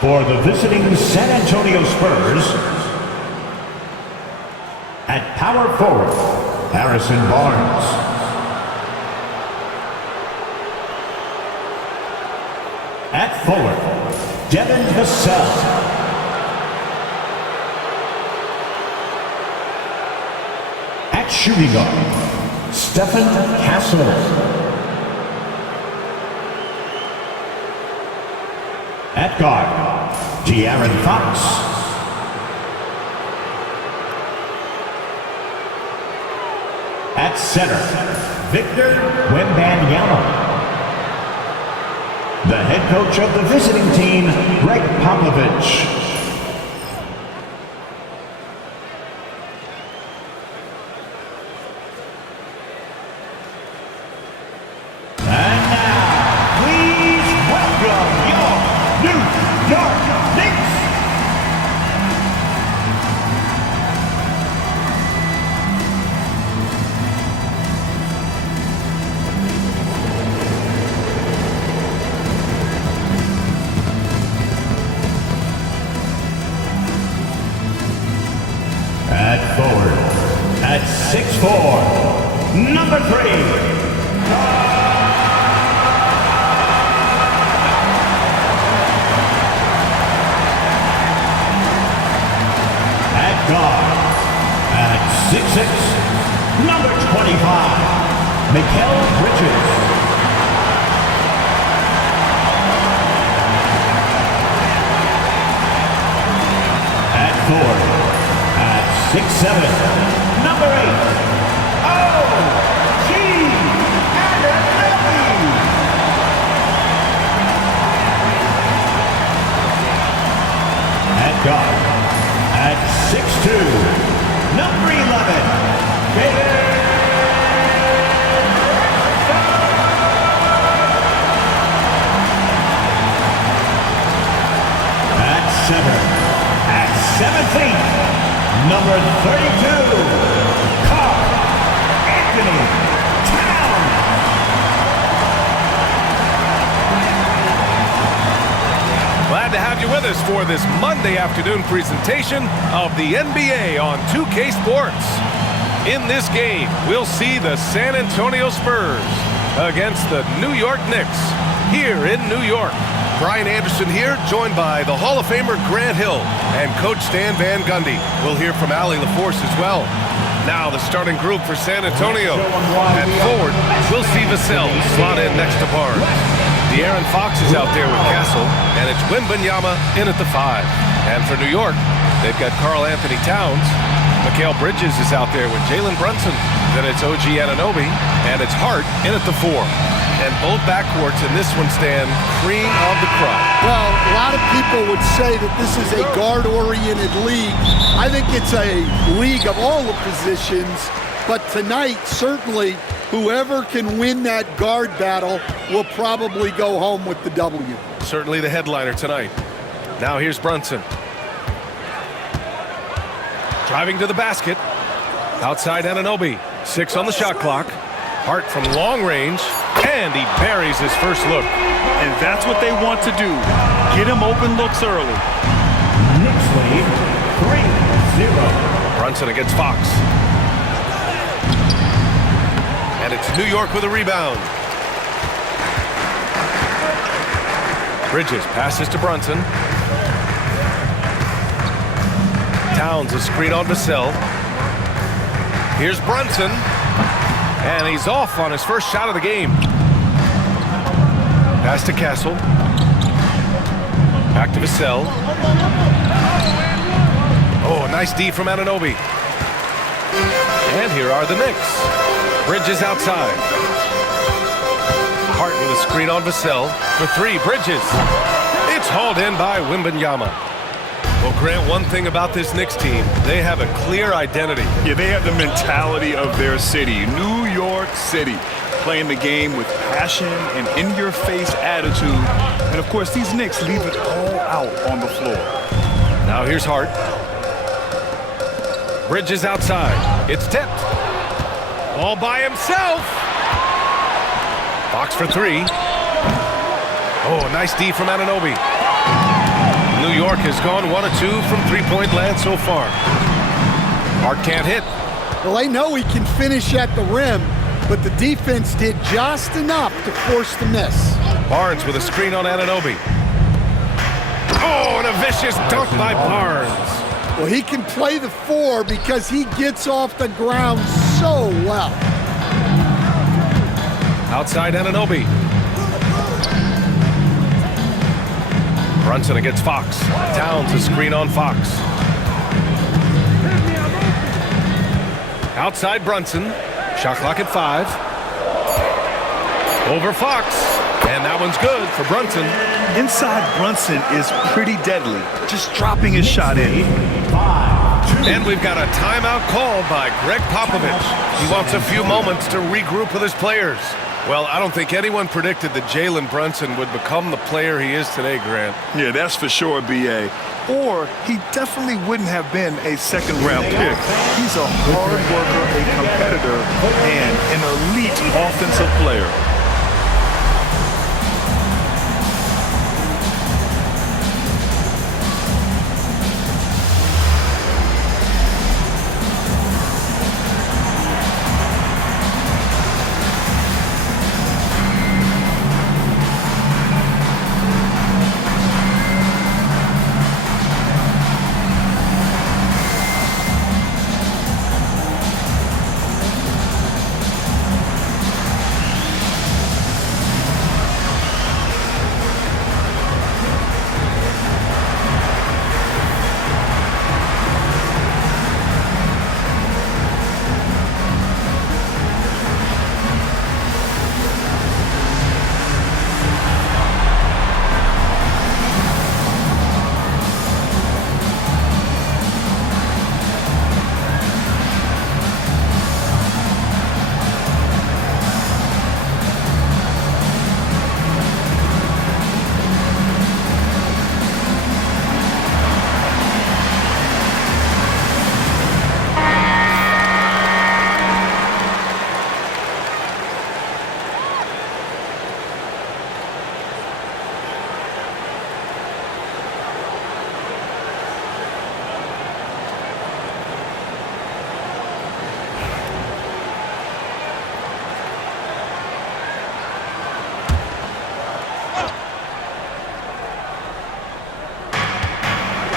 For the visiting San Antonio Spurs, at power forward, Harrison Barnes. At forward, Devin Vassell. At shooting guard, Stephen Castle. At guard, De'Aaron Fox. At center, Victor Wembanyama. The head coach of the visiting team, Greg Popovich. And now, please welcome your New York Knicks. At forward, at 6'4", number 3. At guard, at 6'6", number 25, Mikal Bridges. At forward, 6'7", number 8, O.G. Anunoby. At guard, at 6'2", number 11, David. At center, at 7 feet. Number 32, Karl Anthony Towns. Glad to have you with us for this Monday afternoon presentation of the NBA on 2K Sports. In this game, we'll see the San Antonio Spurs against the New York Knicks here in New York. Brian Anderson here, joined by the Hall of Famer Grant Hill and Coach Stan Van Gundy. We'll hear from Allie LaForce as well. Now the starting group for San Antonio. At forward, we'll see Vassell slot in next to Barnes. De'Aaron Fox is out there with Castle, and it's Wembanyama in at the 5. And for New York, they've got Karl Anthony Towns. Mikal Bridges is out there with Jalen Brunson. Then it's OG Anunoby, and it's Hart in at the 4. And both backcourts in this one stand cream of the crop. Well, a lot of people would say that this is a guard-oriented league. I think it's a league of all the positions, but tonight, certainly, whoever can win that guard battle will probably go home with the W. Certainly the headliner tonight. Now here's Brunson. Driving to the basket. Outside Anunoby. 6 on the shot clock. Hart from long range. And he buries his first look. And that's what they want to do. Get him open looks early. Knicks lead 3-0. Brunson against Fox. And it's New York with a rebound. Bridges passes to Brunson. Towns a screen on Vassell. Here's Brunson. And he's off on his first shot of the game. Pass to Castle. Back to Vassell. Oh, nice D from Anunoby. And here are the Knicks. Bridges outside. Hart with a screen on Vassell. For 3, Bridges. It's hauled in by Wembanyama. Well, Grant, one thing about this Knicks team, they have a clear identity. Yeah, they have the mentality of their city, New York City, playing the game with passion and in-your-face attitude. And, of course, these Knicks leave it all out on the floor. Now here's Hart. Bridges outside. It's tipped. All by himself. Fox for 3. Oh, nice D from Anunoby. New York has gone 1 of 2 from three-point land so far. Hart can't hit. Well, they know he can finish at the rim, but the defense did just enough to force the miss. Barnes with a screen on Anunoby. Oh, and a vicious dunk by Barnes. Well, he can play the 4 because he gets off the ground so well. Outside Anunoby. Brunson against Fox. Towns a screen on Fox. Outside Brunson. Shot clock at 5. Over Fox. And that one's good for Brunson. Inside Brunson is pretty deadly, just dropping his shot in. And we've got a timeout called by Greg Popovich. He wants a few moments to regroup with his players. Well, I don't think anyone predicted that Jalen Brunson would become the player he is today, Grant. Yeah, that's for sure, B.A. Or he definitely wouldn't have been a second-round pick. He's a hard worker, a competitor, and an elite offensive player.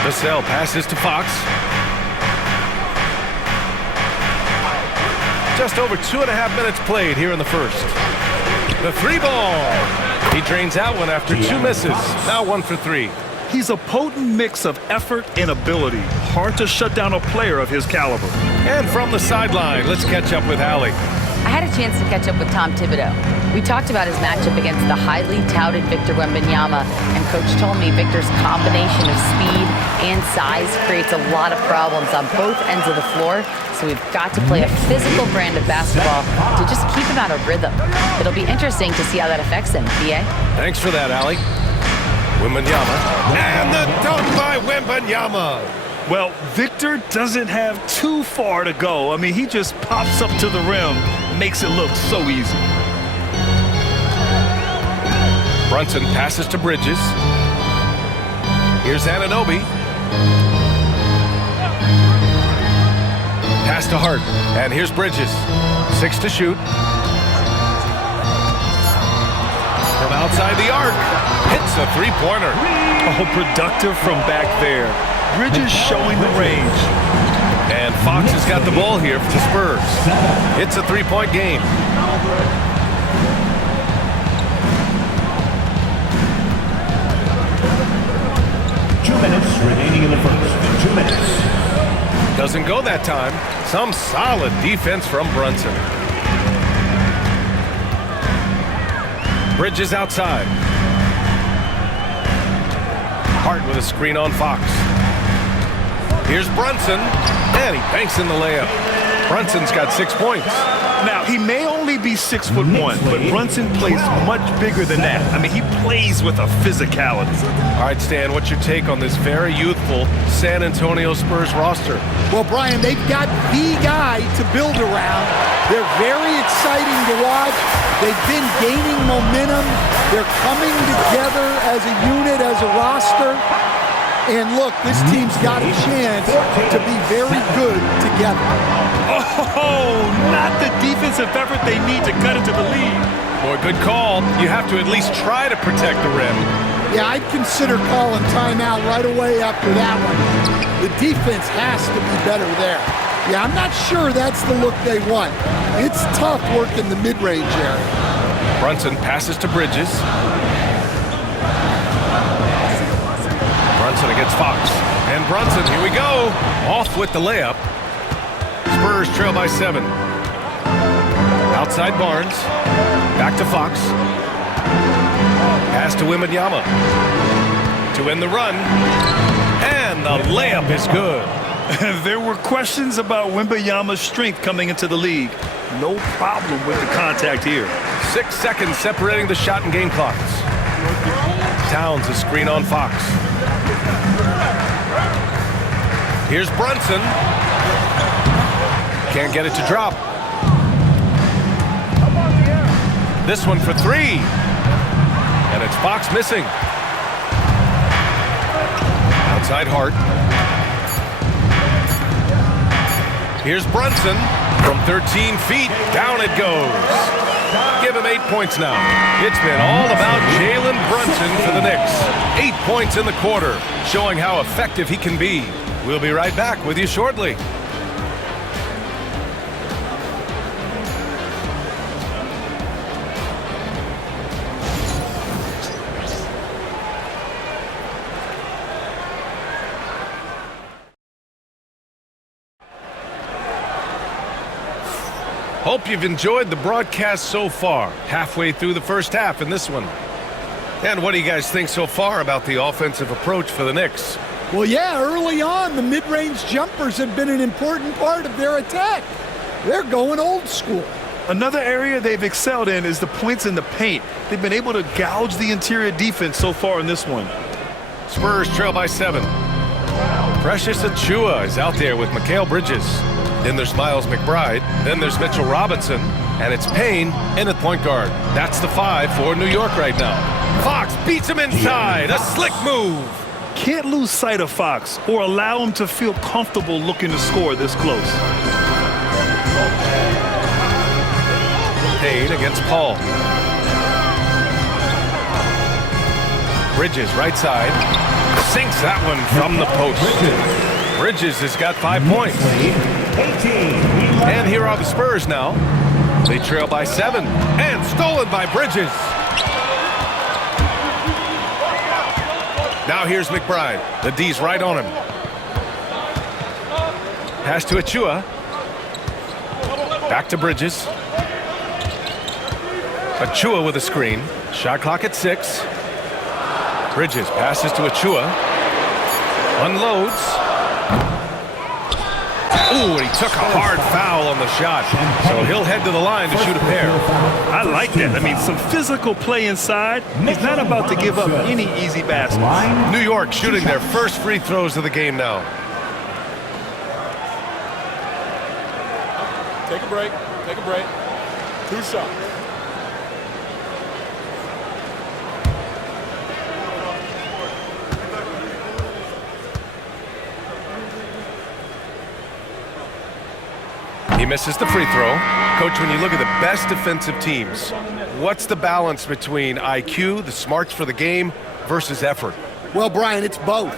Vassell passes to Fox. Just over 2.5 minutes played here in the first. The 3 ball. He drains out one after 2 misses. Now 1 for 3. He's a potent mix of effort and ability. Hard to shut down a player of his caliber. And from the sideline, let's catch up with Allie. I had a chance to catch up with Tom Thibodeau. We talked about his matchup against the highly touted Victor Wembanyama, and Coach told me Victor's combination of speed and size creates a lot of problems on both ends of the floor, so we've got to play a physical brand of basketball to just keep him out of rhythm. It'll be interesting to see how that affects him, B.A. Thanks for that, Allie. Wembanyama. And the dunk by Wembanyama. Well, Victor doesn't have too far to go. I mean, he just pops up to the rim, makes it look so easy. Brunson passes to Bridges. Here's Anunoby. Pass to Hart. And here's Bridges. 6 to shoot. From outside the arc. Hits a 3-pointer. Oh, productive from back there. Bridges showing the range. And Fox has got the ball here for the Spurs. It's a 3-point game. Minutes remaining in the first. 2 minutes. Doesn't go that time. Some solid defense from Brunson. Bridges outside. Hart with a screen on Fox. Here's Brunson, and he banks in the layup. Brunson's got 6 points. Now, he may only be 6'1", but Brunson plays much bigger than that. I mean, he plays with a physicality. All right, Stan, what's your take on this very youthful San Antonio Spurs roster? Well, Brian, they've got the guy to build around. They're very exciting to watch. They've been gaining momentum. They're coming together as a unit, as a roster. And look, this team's got a chance to be very good together. Oh, not the defensive effort they need to cut into the lead. Boy, good call. You have to at least try to protect the rim. Yeah, I'd consider calling timeout right away after that one. The defense has to be better there. Yeah, I'm not sure that's the look they want. It's tough working the mid-range area. Brunson passes to Bridges. Brunson against Fox. And Brunson, here we go. Off with the layup. Spurs trail by 7. Outside Barnes. Back to Fox. Pass to Wembanyama. To end the run. And the layup is good. There were questions about Wembanyama's strength coming into the league. No problem with the contact here. 6 seconds separating the shot and game clocks. Towns a screen on Fox. Here's Brunson. Can't get it to drop. This one for 3. And it's Fox missing. Outside Hart. Here's Brunson from 13 feet. Down it goes. Give him 8 points now. It's been all about Jalen Brunson for the Knicks. 8 points in the quarter, showing how effective he can be. We'll be right back with you shortly. Hope you've enjoyed the broadcast so far. Halfway through the first half in this one. And what do you guys think so far about the offensive approach for the Knicks? Well, yeah, early on, the mid-range jumpers have been an important part of their attack. They're going old school. Another area they've excelled in is the points in the paint. They've been able to gouge the interior defense so far in this one. Spurs trail by 7. Precious Achiuwa is out there with Mikal Bridges. Then there's Miles McBride. Then there's Mitchell Robinson. And it's Payne in at point guard. That's the 5 for New York right now. Fox beats him inside. A slick move. Can't lose sight of Fox or allow him to feel comfortable looking to score this close. Payne against Paul. Bridges right side. Sinks that one from the post. Bridges has got 5 points. And here are the Spurs now. They trail by 7. And stolen by Bridges. Now here's McBride. The D's right on him. Pass to Achiuwa. Back to Bridges. Achiuwa with a screen. Shot clock at 6. Bridges passes to Achiuwa. Unloads. Ooh, and he took a hard foul on the shot. So he'll head to the line to shoot a pair. I like that. I mean, some physical play inside. He's not about to give up any easy baskets. New York shooting their first free throws of the game now. Take a break. Take a break. 2 shots. He misses the free throw. Coach, when you look at the best defensive teams, what's the balance between IQ, the smarts for the game, versus effort? Well, Brian, it's both.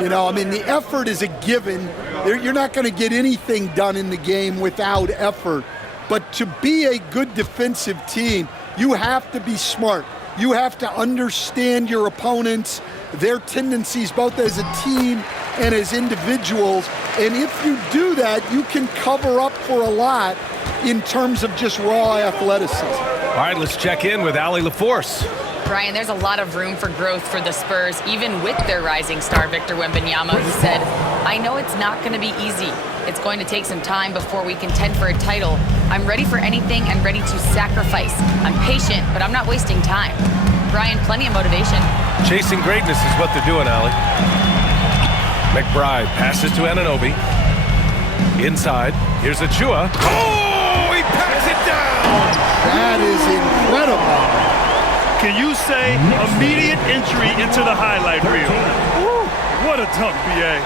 You know, I mean, the effort is a given. You're not going to get anything done in the game without effort. But to be a good defensive team, you have to be smart. You have to understand your opponents, their tendencies, both as a team and as individuals. And if you do that, you can cover up for a lot in terms of just raw athleticism. All right, let's check in with Allie LaForce. Brian, there's a lot of room for growth for the Spurs, even with their rising star, Victor Wembanyama, who said, I know it's not going to be easy. It's going to take some time before we contend for a title. I'm ready for anything and ready to sacrifice. I'm patient, but I'm not wasting time. Brian, plenty of motivation. Chasing greatness is what they're doing, Allie. McBride passes to Anunoby. Inside, here's Achiuwa. Oh, he packs it down! That is incredible. Can you say immediate entry into the highlight reel? What a dunk, B.A.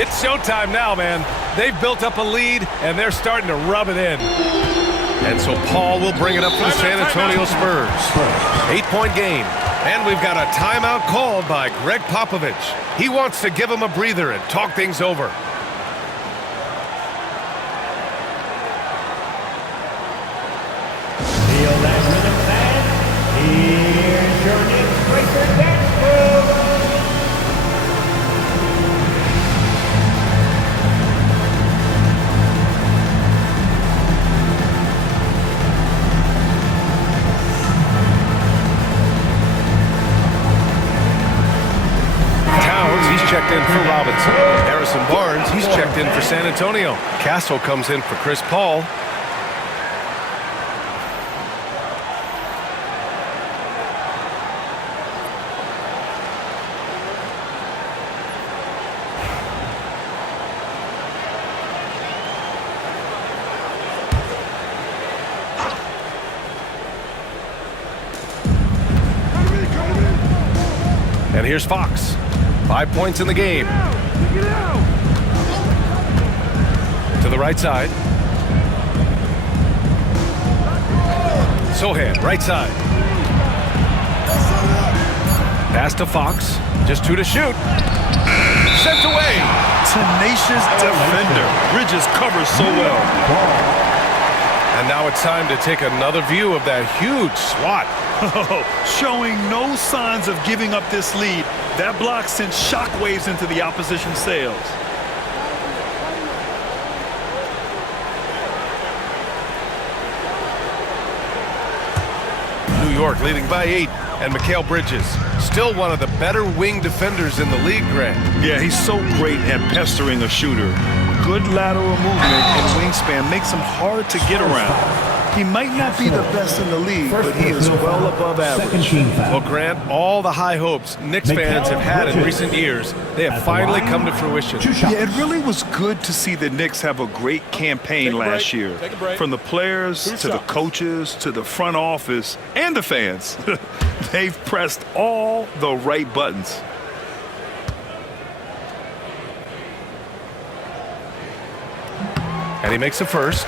It's showtime now, man. They've built up a lead, and they're starting to rub it in. And so Paul will bring it up for the San Antonio Spurs. 8-point game. And we've got a timeout called by Greg Popovich. He wants to give him a breather and talk things over. Feel that rhythm, fans. Here's your Knicks Racer dance move. Checked in for Robinson. Harrison Barnes, he's checked in for San Antonio. Castle comes in for Chris Paul. And here's Fox. 5 points in the game. To the right side. Sohan, right side. Pass to Fox. Just 2 to shoot. Sent away. Tenacious defender. Bridges covers so well. And now it's time to take another view of that huge swat. Showing no signs of giving up this lead. That block sent shockwaves into the opposition sails. New York leading by 8. And Mikal Bridges, still one of the better wing defenders in the league, Greg. Yeah, he's so great at pestering a shooter. Good lateral movement and wingspan makes him hard to get around. He might not be the best in the league, but he is well above average. Well, Grant, all the high hopes Knicks fans have had in recent years, they have finally come to fruition. Yeah, it really was good to see the Knicks have a great campaign last year. From the players to the coaches to the front office and the fans. They've pressed all the right buttons. And he makes the first.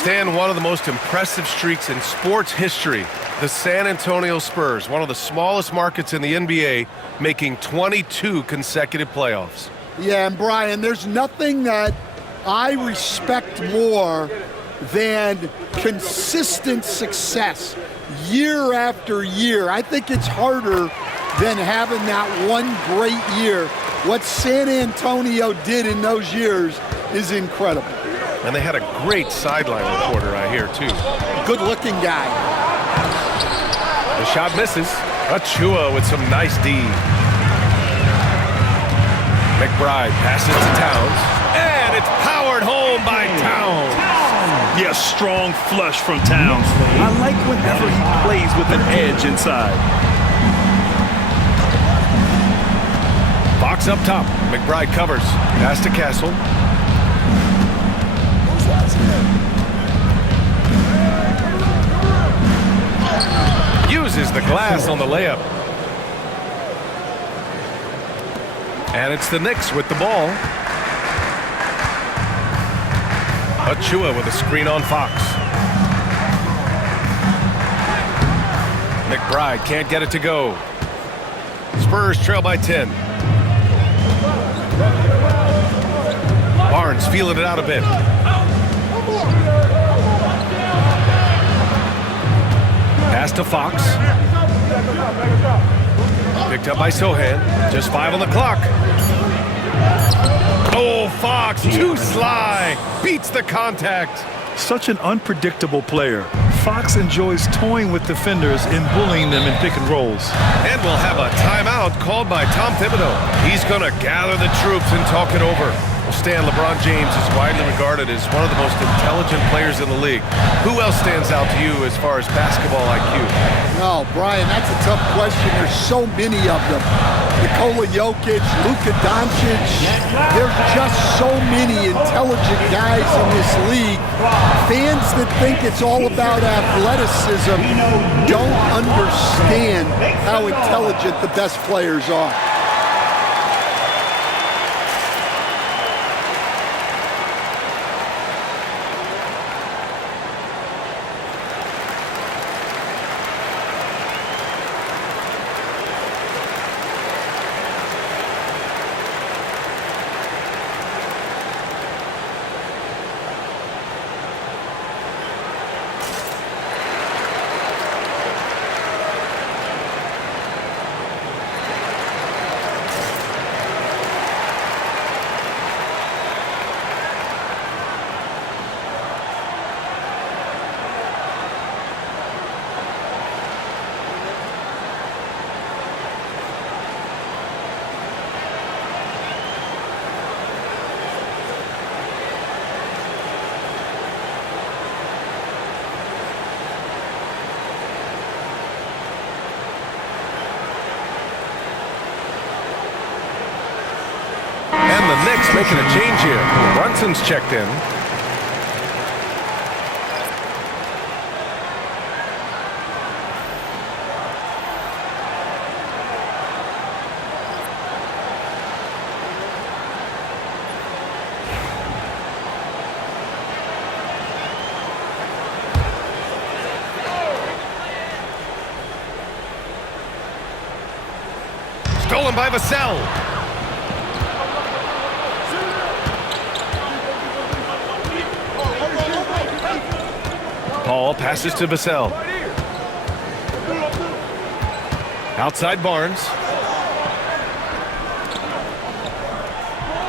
Stan, one of the most impressive streaks in sports history. The San Antonio Spurs, one of the smallest markets in the NBA, making 22 consecutive playoffs. Yeah, and Brian, there's nothing that I respect more than consistent success year after year. I think it's harder than having that one great year. What San Antonio did in those years is incredible. And they had a great sideline reporter, I hear, too. Good-looking guy. The shot misses. Achua with some nice D. McBride passes to Towns. And it's powered home by Towns. Yes, strong flush from Towns. I like whenever he plays with an edge inside. Fox up top. McBride covers. Pass to Castle. Uses the glass on the layup. And it's the Knicks with the ball. Achua with a screen on Fox. McBride can't get it to go. Spurs trail by 10. Barnes feeling it out a bit. Pass to Fox. Picked up by Sohan. Just 5 on the clock. Oh, Fox, too sly. Beats the contact. Such an unpredictable player. Fox enjoys toying with defenders and bullying them in pick and rolls. And we'll have a timeout called by Tom Thibodeau. He's going to gather the troops and talk it over. Well, Stan, LeBron James is widely regarded as one of the most intelligent players in the league. Who else stands out to you as far as basketball IQ? Oh, Brian, that's a tough question. There's so many of them. Nikola Jokic, Luka Doncic. There's just so many intelligent guys in this league. Fans that think it's all about athleticism don't understand how intelligent the best players are. making a change here. Brunson's checked in. Stolen by Vassell. Paul passes to Vassell. Outside Barnes.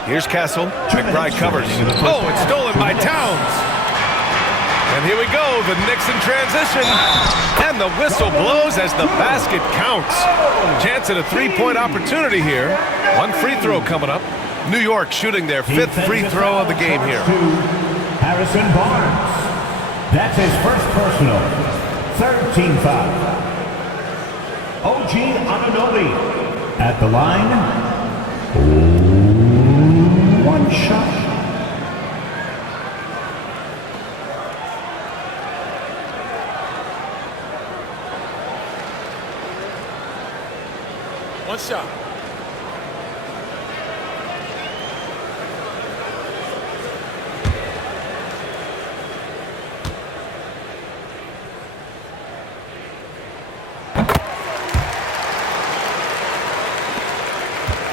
Here's Castle. McBride covers. Oh, it's stolen by Towns. And here we go, the Knicks in transition. And the whistle blows as the basket counts. Chance at a three-point opportunity here. One free throw coming up. New York shooting their fifth free throw of the game here. Harrison Barnes. That's his first personal. Third team foul. OG Anunoby at the line. One shot. One shot.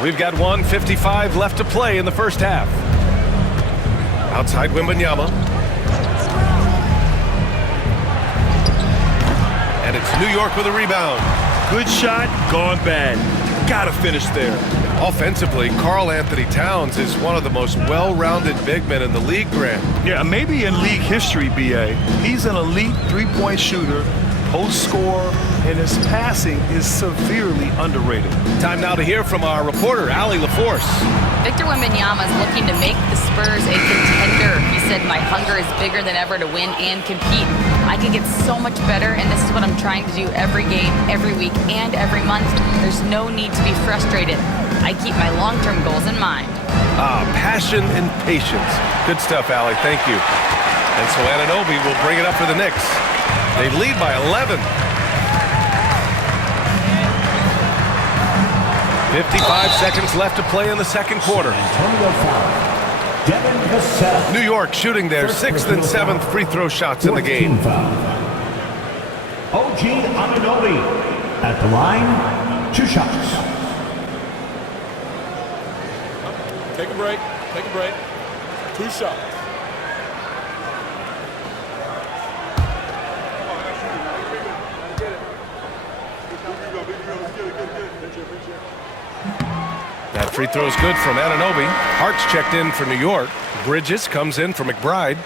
We've got 1:55 left to play in the first half. Outside Wembanyama. And it's New York with a rebound. Good shot, gone bad. Gotta finish there. Offensively, Karl Anthony Towns is one of the most well-rounded big men in the league, Grant. Yeah, maybe in league history, B.A. He's an elite three-point shooter, post scorer, and his passing is severely underrated. Time now to hear from our reporter, Allie LaForce. Victor Wembanyama is looking to make the Spurs a contender. He said, "My hunger is bigger than ever to win and compete. I can get so much better, and this is what I'm trying to do every game, every week, and every month. There's no need to be frustrated. I keep my long-term goals in mind." Passion and patience. Good stuff, Allie. Thank you. And so Anunoby will bring it up for the Knicks. They lead by 11. 55 seconds left to play in the second quarter. New York shooting their sixth and seventh free throw shots in the game. OG Anunoby at the line, 2 shots. Take a break. Take a break. 2 shots. That free throw is good from Anunoby. Hart's checked in for New York. Bridges comes in for McBride.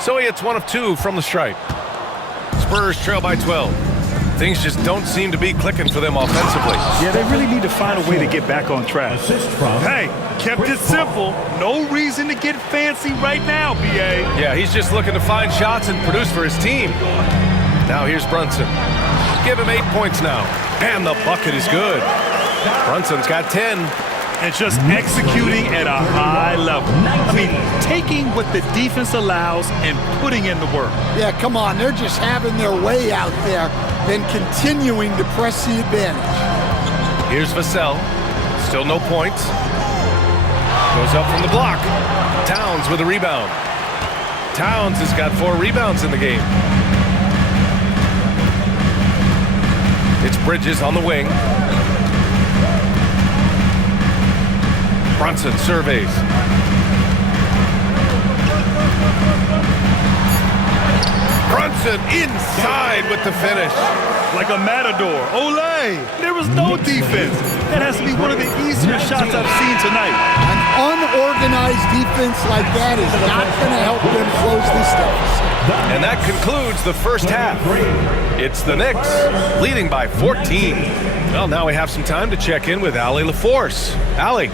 So he hits 1 of 2 from the stripe. Spurs trail by 12. Things just don't seem to be clicking for them offensively. Yeah, they really need to find a way to get back on track. Hey, kept it simple. No reason to get fancy right now, B.A. Yeah, he's just looking to find shots and produce for his team. Now here's Brunson. Give him 8 points now. And the bucket is good. Brunson's got 10. And just executing at a high level. I mean, taking what the defense allows and putting in the work. Yeah, come on. They're just having their way out there and continuing to press the advantage. Here's Vassell. Still no points. Goes up from the block. Towns with a rebound. Towns has got 4 rebounds in the game. It's Bridges on the wing. Brunson surveys. Brunson inside with the finish. Like a matador. Olé! There was no defense. That has to be one of the easier shots I've seen tonight. An unorganized defense like that is not going to help them close this deficit. And that concludes the first half. It's the Knicks leading by 14. Well, now we have some time to check in with Allie LaForce. Allie.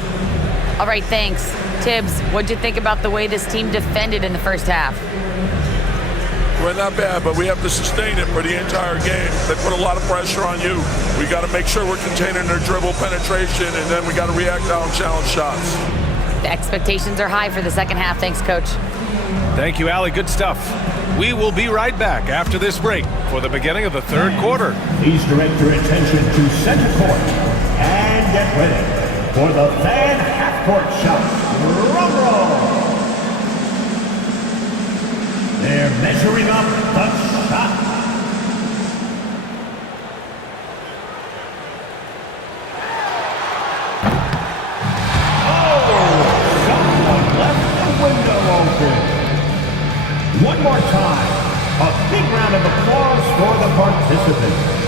All right, thanks. Tibbs, what'd you think about the way this team defended in the first half? We're not bad, but we have to sustain it for the entire game. They put a lot of pressure on you. We got to make sure we're containing their dribble penetration, and then we got to react out and challenge shots. The expectations are high for the second half. Thanks, Coach. Thank you, Allie. Good stuff. We will be right back after this break for the beginning of the third quarter. Please direct your attention to center court and get ready for the fan half-court shot. Drum roll. They're measuring up the shot. Someone left the window open. One more time, a big round of applause for the participants.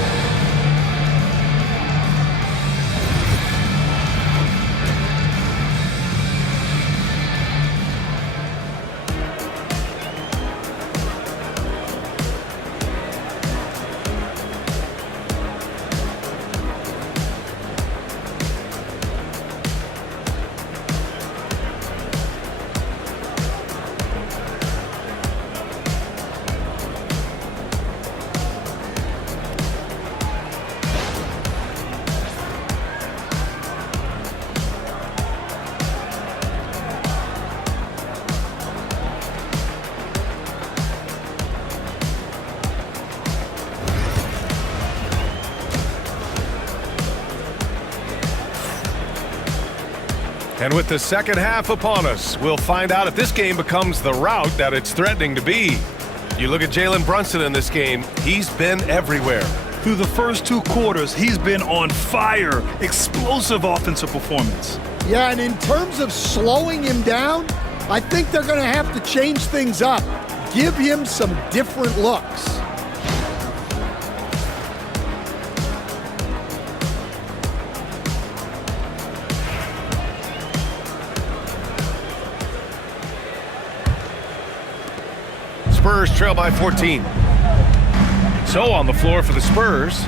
And with the second half upon us, we'll find out if this game becomes the rout that it's threatening to be. You look at Jalen Brunson in this game, he's been everywhere. Through the first two quarters, he's been on fire. Explosive offensive performance. Yeah, and in terms of slowing him down, I think they're going to have to change things up. Give him some different looks. Spurs trail by 14. So on the floor for the Spurs,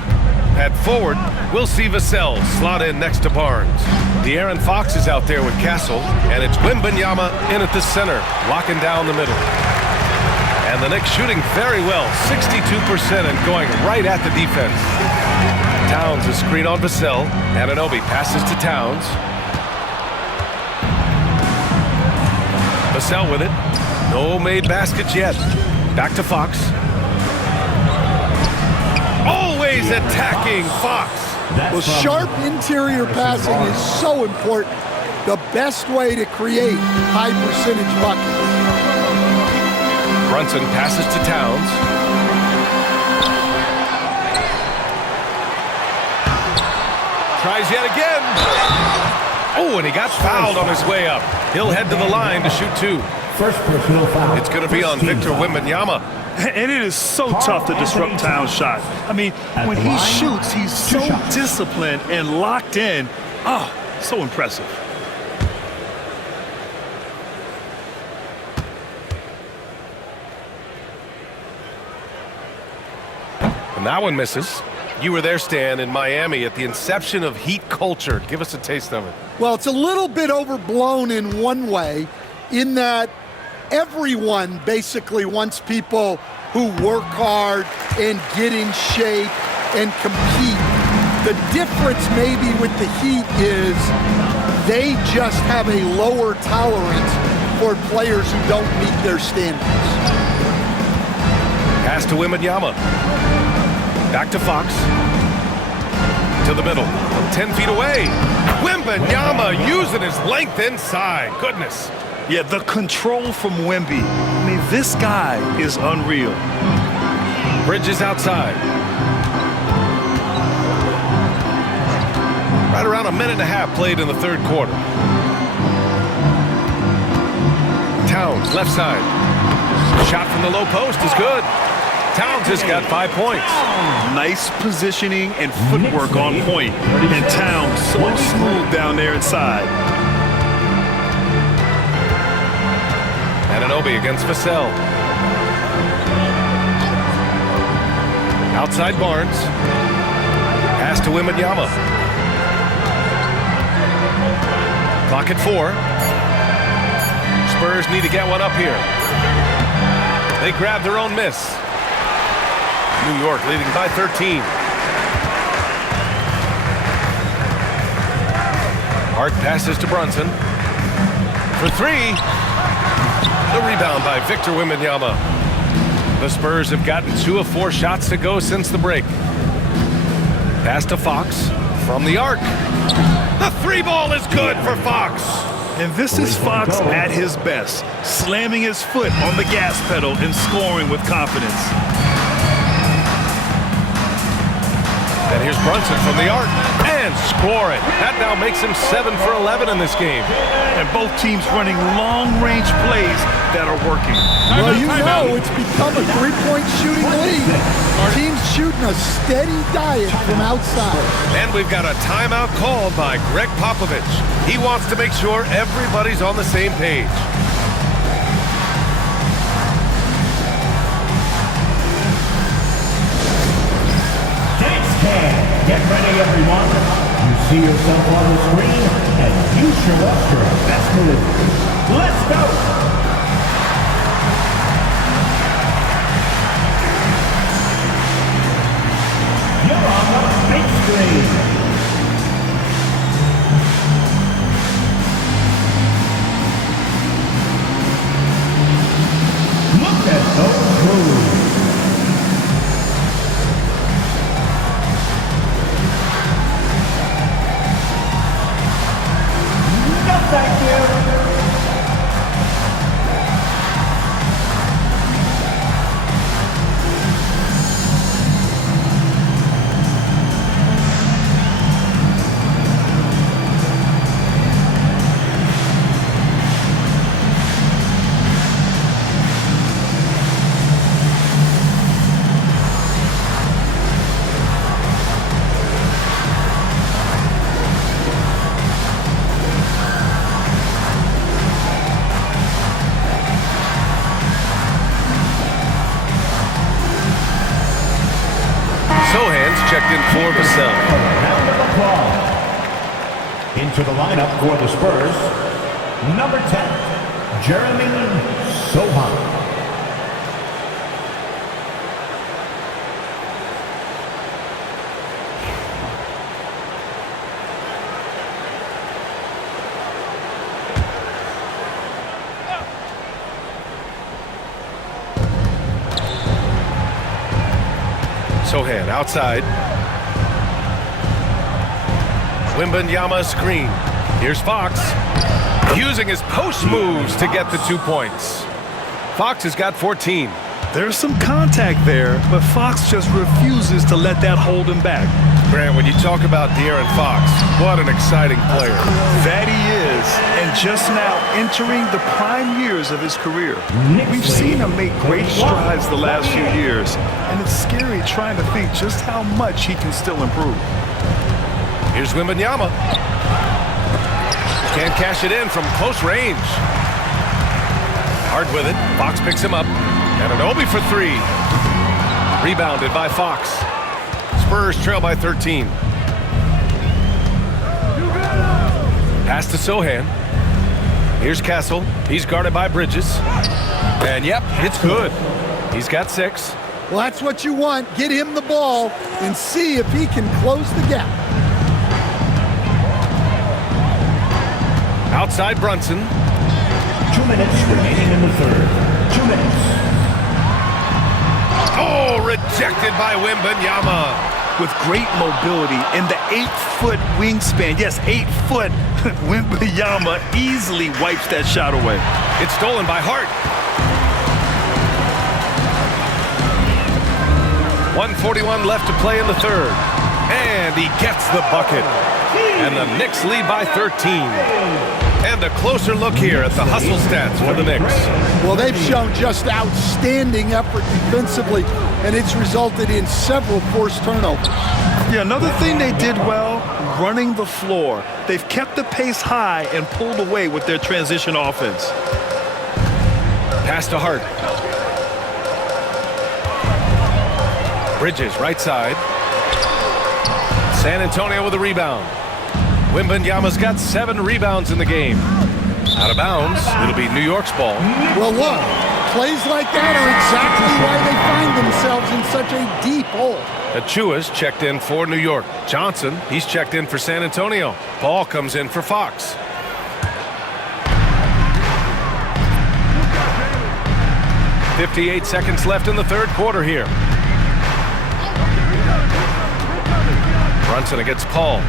at forward, we'll see Vassell slot in next to Barnes. De'Aaron Fox is out there with Castle, and it's Wembanyama in at the center, locking down the middle. And the Knicks shooting very well, 62% and going right at the defense. Towns is screen on Vassell. Anunoby passes to Towns. Vassell with it. No made baskets yet. Back to Fox. Always attacking Fox. Well, sharp interior passing is so important. The best way to create high percentage buckets. Brunson passes to Towns. Tries yet again. Oh, and he got fouled on his way up. He'll head to the line to shoot two. First personal foul. It's going to be on Victor Wembanyama. And it is so tough to disrupt Towns' shot. I mean, when he shoots, he's so disciplined and locked in. Oh, so impressive. And that one misses. You were there, Stan, in Miami at the inception of Heat culture. Give us a taste of it. Well, it's a little bit overblown in one way, in that everyone basically wants people who work hard and get in shape and compete. The difference maybe with the Heat is they just have a lower tolerance for players who don't meet their standards. Pass to Wembanyama. Back to Fox. To the middle. 10 feet away. Wembanyama using his length inside. Goodness. Yeah, the control from Wemby. I mean, this guy is unreal. Bridges outside. Right around a minute and a half played in the third quarter. Towns, left side. Shot from the low post is good. Towns has got 5 points. Nice positioning and footwork on point. And Towns so smooth down there inside. Anunoby against Vassell. Outside Barnes. Pass to Wembanyama. Clock at 4. Spurs need to get one up here. They grab their own miss. New York leading by 13. Hart passes to Brunson. For 3. The rebound by Victor Wembanyama. The Spurs have gotten 2 of 4 shots to go since the break. Pass to Fox from the arc. The 3 ball is good for Fox. And this is Fox at his best, slamming his foot on the gas pedal and scoring with confidence. And here's Brunson from the arc and scoring. That now makes him 7 for 11 in this game. And both teams running long-range plays that are working. Well, you know it's become a three-point shooting league. Teams shooting a steady diet from outside. And we've got a timeout called by Greg Popovich. He wants to make sure everybody's on the same page. Get ready, everyone. You see yourself on the screen, and you show up your best move. Let's go! You're on the big screen. Look at those moves. Thank you. Checked in for Vassell. Round of applause. Into the lineup for the Spurs, number 10, Jeremy Sohan. Sohan outside. Wembanyama screen. Here's Fox. Using his post moves to get the 2 points. Fox has got 14. There's some contact there, but Fox just refuses to let that hold him back. Grant, when you talk about De'Aaron Fox, what an exciting player. That he is, and just now entering the prime years of his career. We've seen him make great strides the last few years, and it's scary trying to think just how much he can still improve. Here's Wembanyama. Can't cash it in from close range. Hard with it. Fox picks him up. And an Obi for 3. Rebounded by Fox. Spurs trail by 13. Pass to Sohan. Here's Castle. He's guarded by Bridges. And yep, it's good. He's got 6. Well, that's what you want. Get him the ball and see if he can close the gap. Outside Brunson. 2 minutes remaining in the third. 2 minutes. Oh, rejected by Wembanyama. With great mobility in the 8-foot wingspan. Yes, 8 foot. Wembanyama easily wipes that shot away. It's stolen by Hart. 1:41 left to play in the third. And he gets the bucket. And the Knicks lead by 13. And a closer look here at the hustle stats for the Knicks. Well, they've shown just outstanding effort defensively, and it's resulted in several forced turnovers. Yeah, another thing they did well, running the floor. They've kept the pace high and pulled away with their transition offense. Pass to Hart. Bridges, right side. San Antonio with a rebound. Wembanyama's got 7 rebounds in the game. Out of bounds, it'll be New York's ball. Well, look, plays like that are exactly why they find themselves in such a deep hole. Achua's checked in for New York. Johnson, he's checked in for San Antonio. Ball comes in for Fox. .58 seconds left in the third quarter here. Brunson against Paul.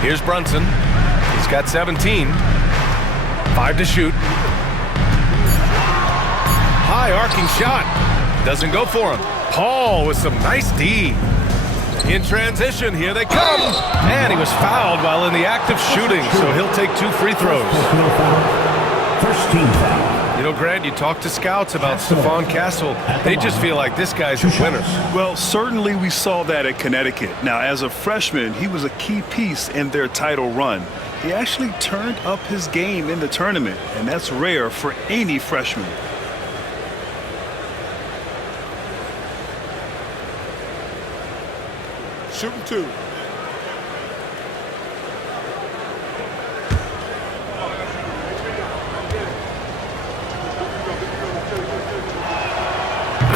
Here's Brunson. He's got 17. 5 to shoot. High arcing shot. Doesn't go for him. Paul with some nice D. In transition, here they come. And he was fouled while in the act of shooting, so he'll take 2 free throws. First team foul. You know, Grant, you talk to scouts about Stephon Castle. They just feel like this guy's a winner. Well, certainly we saw that at Connecticut. Now, as a freshman, he was a key piece in their title run. He actually turned up his game in the tournament, and that's rare for any freshman. Shooting 2.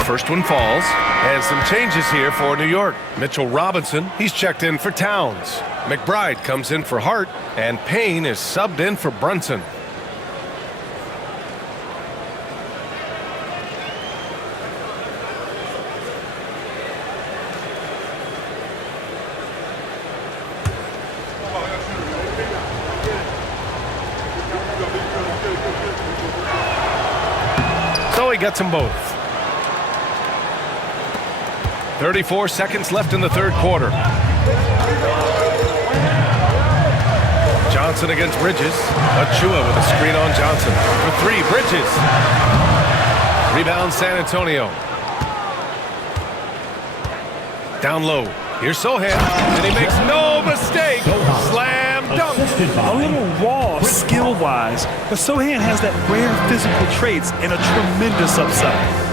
First one falls, and some changes here for New York. Mitchell Robinson, he's checked in for Towns. McBride comes in for Hart, and Payne is subbed in for Brunson. So he gets them both. 34 seconds left in the third quarter. Johnson against Bridges. Achua with a screen on Johnson. For 3, Bridges. Rebound San Antonio. Down low. Here's Sohan, and he makes no mistake. Slam dunk. A little raw skill-wise, but Sohan has that rare physical traits and a tremendous upside.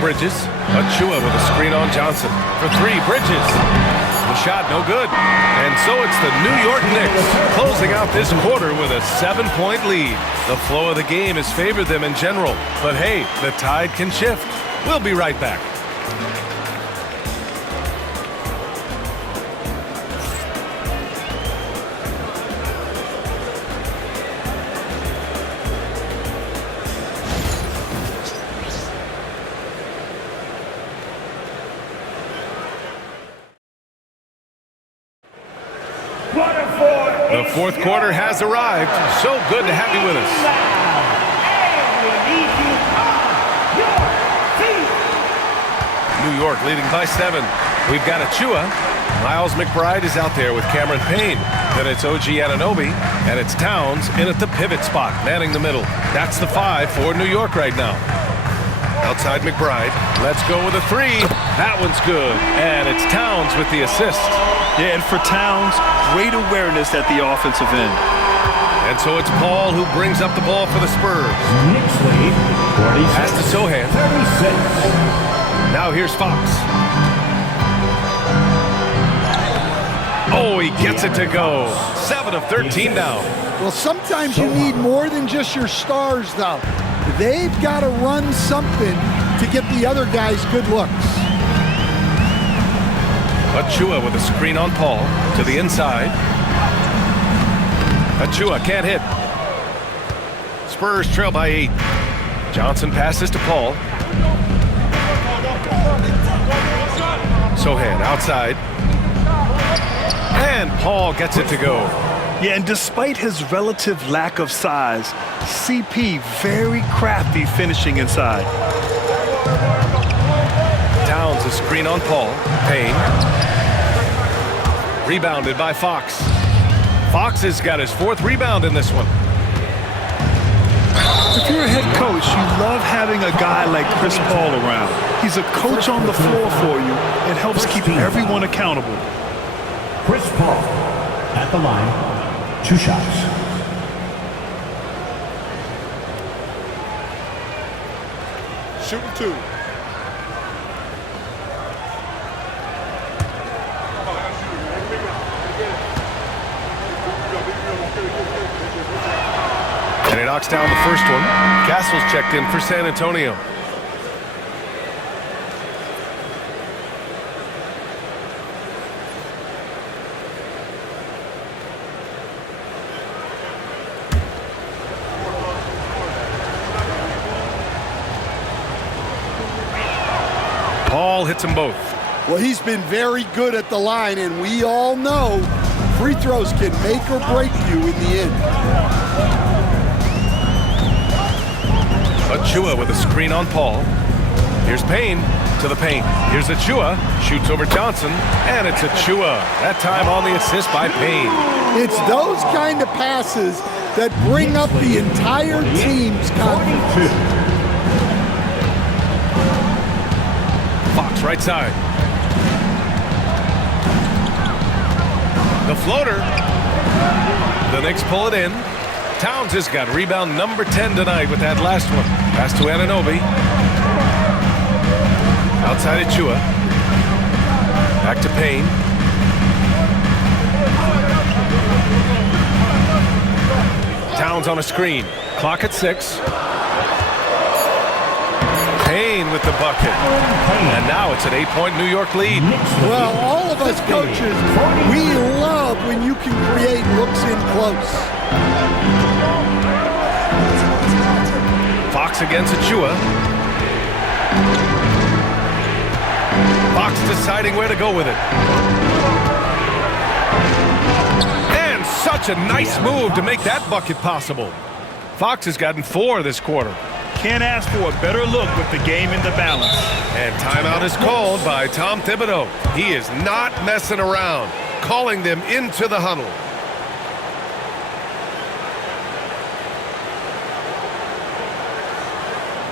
Bridges. Achua with a screen on Johnson. For 3, Bridges. The shot no good. And so it's the New York Knicks closing out this quarter with a 7-point lead. The flow of the game has favored them in general. But hey, the tide can shift. We'll be right back. The fourth quarter has arrived. So good to have you with us. New York leading by 7. We've got Achua. Miles McBride is out there with Cameron Payne. Then it's OG Anunoby, and it's Towns in at the pivot spot, manning the middle. That's the 5 for New York right now. Outside McBride. Let's go with a 3. That one's good. And it's Towns with the assist. Yeah, and for Towns, great awareness at the offensive end. And so it's Paul who brings up the ball for the Spurs. Knicks lead, 46. Pass to Sohan. 36. Now here's Fox. Oh, he gets it to go. 7 of 13 now. Well, sometimes you need more than just your stars, though. They've got to run something to get the other guys good looks. Achua with a screen on Paul to the inside. Achua can't hit. Spurs trail by 8. Johnson passes to Paul. Sohan outside. And Paul gets it to go. Yeah, and despite his relative lack of size, CP very crafty finishing inside. Towns a screen on Paul. Payne. Rebounded by Fox. Fox has got his 4th rebound in this one. If you're a head coach, you love having a guy like Chris Paul around. He's a coach on the floor for you and helps keep everyone accountable. Chris Paul at the line. 2 shots. Shooting 2. And he knocks down the first one. Castle's checked in for San Antonio. Paul hits them both. Well, he's been very good at the line, and we all know free throws can make or break you in the end. Achua with a screen on Paul. Here's Payne to the paint. Here's Achua. Shoots over Johnson, and it's Achua. That time on the assist by Payne. It's those kind of passes that bring up the entire team's confidence. Fox right side. The floater. The Knicks pull it in. Towns has got rebound number 10 tonight with that last one. Pass to Anunoby. Outside Achua. Back to Payne. Towns on a screen. Clock at 6. Payne with the bucket. And now it's an 8-point New York lead. Well, all of us coaches, we love when you can create looks in close. Fox against Achua. Fox deciding where to go with it. And such a nice move to make that bucket possible. Fox has gotten 4 this quarter. Can't ask for a better look with the game in the balance. And timeout is called by Tom Thibodeau. He is not messing around, calling them into the huddle.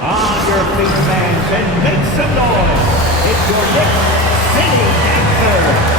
On your feet, fans, and make some noise. It's your Knicks singing answer.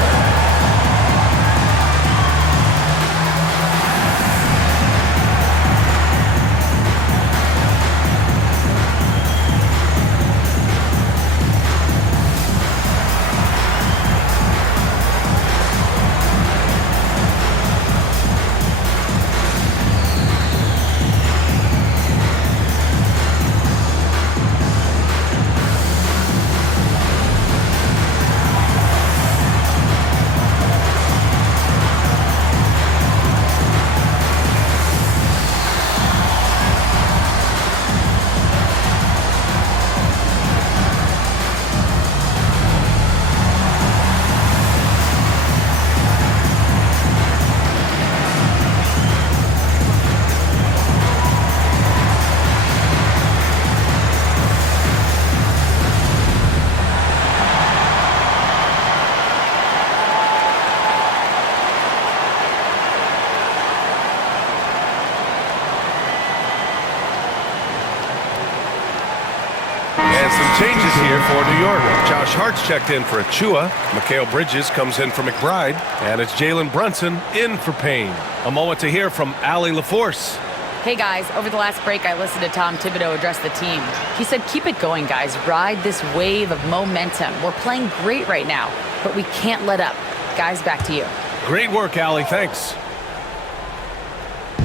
Changes here for New York. Josh Hart's checked in for Achua. Mikal Bridges comes in for McBride. And it's Jalen Brunson in for Payne. A moment to hear from Allie LaForce. Hey guys, over the last break I listened to Tom Thibodeau address the team. He said, keep it going guys, ride this wave of momentum. We're playing great right now, but we can't let up. Guys, back to you. Great work, Allie, thanks.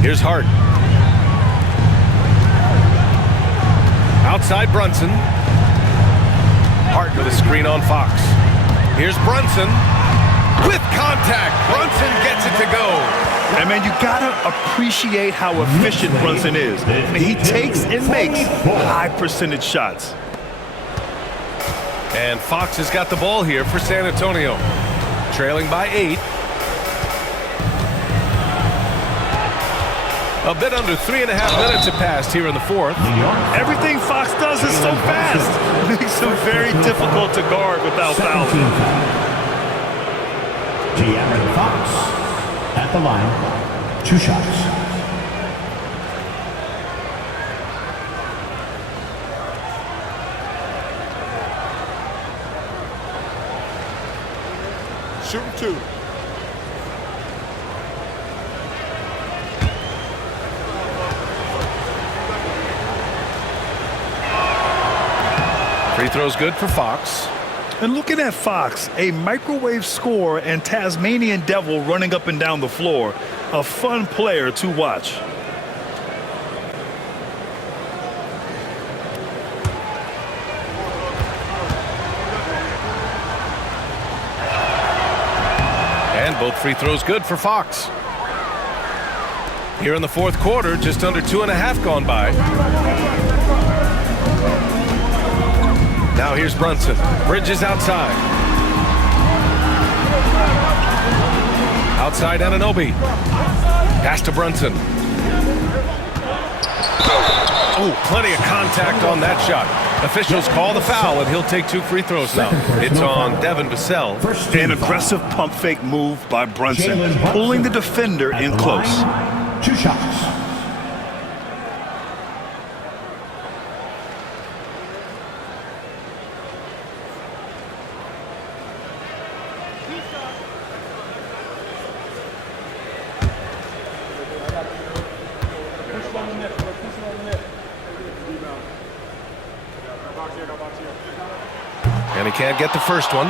Here's Hart. Outside Brunson. Hart with a screen on Fox. Here's Brunson with contact. Brunson gets it to go. And man, you gotta appreciate how efficient Brunson is. I mean, he takes and makes high percentage shots. And Fox has got the ball here for San Antonio. Trailing by 8. A bit under 3.5 minutes have passed here in the fourth. Everything Fox does is so fast. It makes him very difficult to guard without fouling. De'Aaron Fox at the line. 2 shots. Shooting 2. Free throw's good for Fox. And looking at Fox, a microwave scorer and Tasmanian devil running up and down the floor. A fun player to watch. And both free throws good for Fox. Here in the fourth quarter, just under 2.5 gone by. Now here's Brunson. Bridges outside. Outside Anunoby. Pass to Brunson. Oh, plenty of contact on that shot. Officials call the foul, and he'll take 2 free throws now. It's on Devin Vassell. An aggressive pump fake move by Brunson, pulling the defender in close. 2 shots. And he can't get the first one.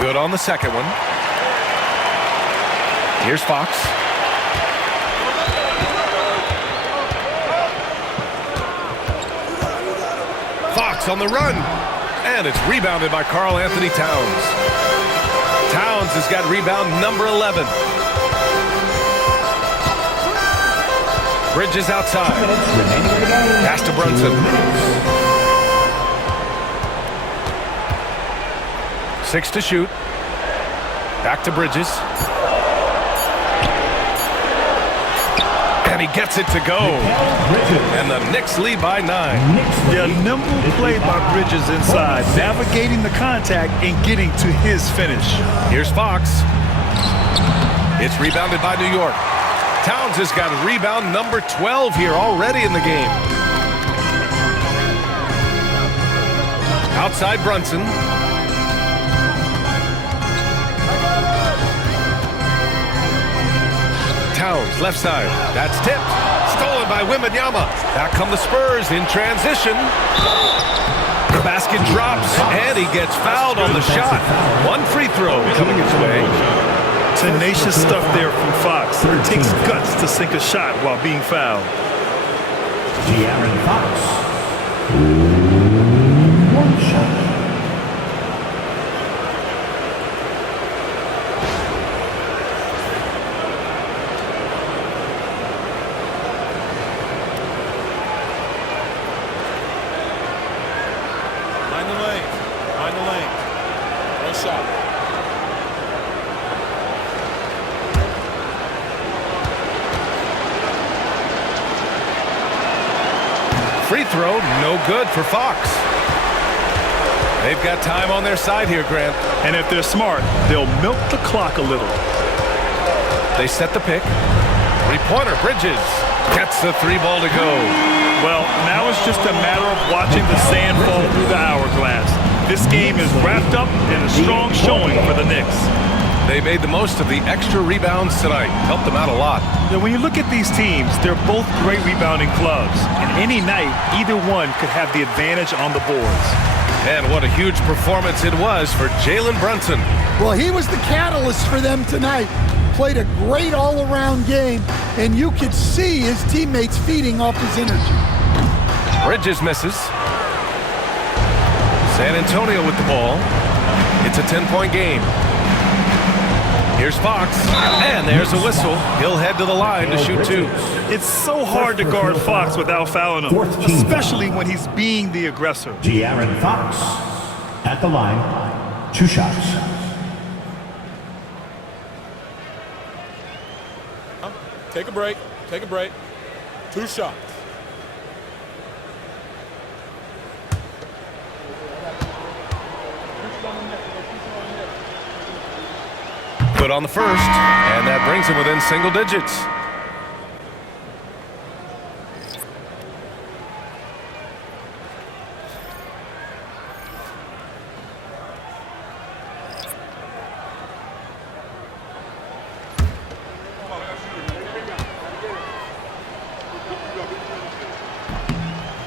Good on the second one. Here's Fox. Fox on the run. And it's rebounded by Karl Anthony Towns. Towns has got rebound number 11. Bridges outside. Pass to Brunson. 6 to shoot. Back to Bridges. And he gets it to go. And the Knicks lead by 9. Yeah, nimble play by Bridges inside, navigating the contact and getting to his finish. Here's Fox. It's rebounded by New York. Towns has got rebound number 12 here already in the game. Outside Brunson. Towns, left side. That's tipped. Stolen by Wembanyama. Back come the Spurs in transition. The basket drops, and he gets fouled on the shot. 1 free throw coming his way. Tenacious stuff there from Fox. It takes guts to sink a shot while being fouled. De'Aaron Fox. 1 shot. Find the lane. 1 shot. Free throw, no good for Fox. They've got time on their side here, Grant. And if they're smart, they'll milk the clock a little. They set the pick. 3-pointer, Bridges. Gets the 3 ball to go. Well, now it's just a matter of watching the sand fall through the hourglass. This game is wrapped up in a strong showing for the Knicks. They made the most of the extra rebounds tonight. Helped them out a lot. Now, when you look at these teams, they're both great rebounding clubs. And any night, either one could have the advantage on the boards. And what a huge performance it was for Jalen Brunson. Well, he was the catalyst for them tonight. Played a great all-around game, and you could see his teammates feeding off his energy. Bridges misses. San Antonio with the ball. It's a 10-point game. Here's Fox, and there's a whistle. He'll head to the line to shoot 2. It's so hard to guard Fox without fouling him, especially when he's being the aggressor. De'Aaron Fox at the line. 2 shots. Take a break. Take a break. 2 shots. Good on the first, and that brings him within single digits.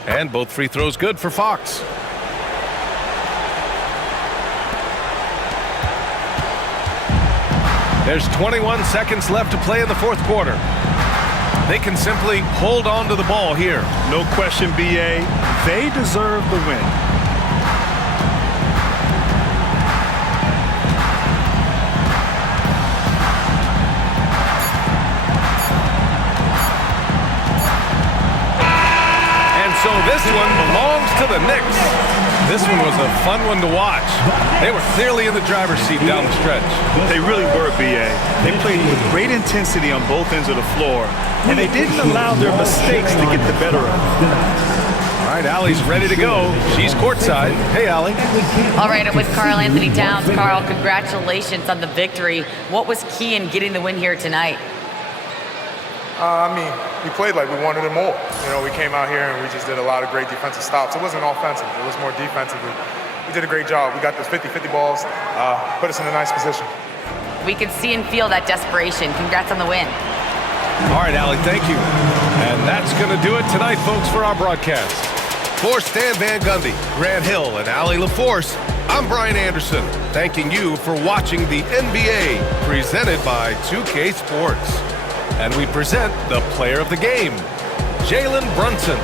And both free throws good for Fox. There's 21 seconds left to play in the fourth quarter. They can simply hold on to the ball here. No question, BA. They deserve the win. And so this one belongs to the Knicks. This one was a fun one to watch. They were clearly in the driver's seat down the stretch. They really were, BA. They played with great intensity on both ends of the floor, and they didn't allow their mistakes to get the better of them. All right, Allie's ready to go. She's courtside. Hey, Allie. All right, I'm with Karl Anthony Towns. Karl, congratulations on the victory. What was key in getting the win here tonight? We played like we wanted it more. You know, we came out here and we just did a lot of great defensive stops. It wasn't offensive. It was more defensive. We did a great job. We got those 50-50 balls, put us in a nice position. We could see and feel that desperation. Congrats on the win. All right, Allie, thank you. And that's going to do it tonight, folks, for our broadcast. For Stan Van Gundy, Grant Hill, and Allie LaForce, I'm Brian Anderson, thanking you for watching the NBA presented by 2K Sports. And we present the player of the game, Jalen Brunson.